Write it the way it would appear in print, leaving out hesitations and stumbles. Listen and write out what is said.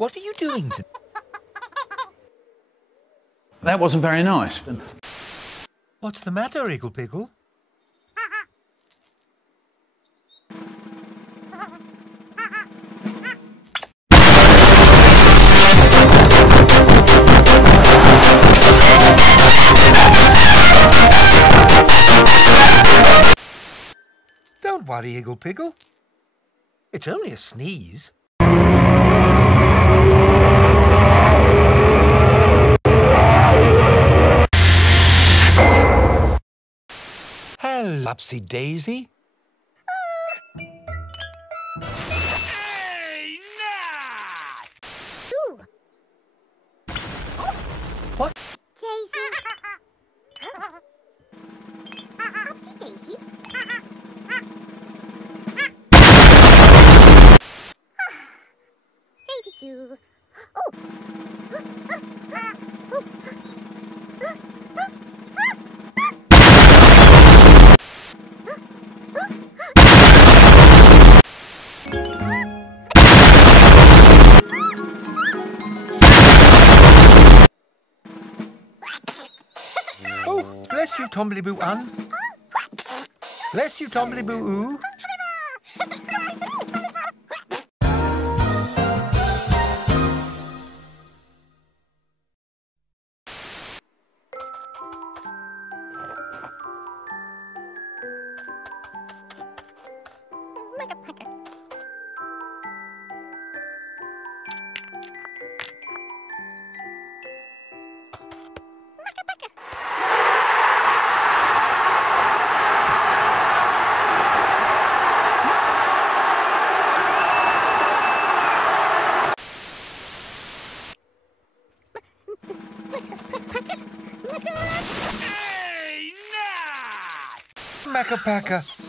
What are you doing? That wasn't very nice. What's the matter, Iggle Piggle? Don't worry, Iggle Piggle. It's only a sneeze. Hello, Upsy Daisy. Hey, nice! Ooh. What? Daisy. Upsy Daisy. Daisy too. Oh. Oh, bless you, Tombliboo-un. Bless you, Tombliboo-oo. Hey, nice! Macca-Pacca.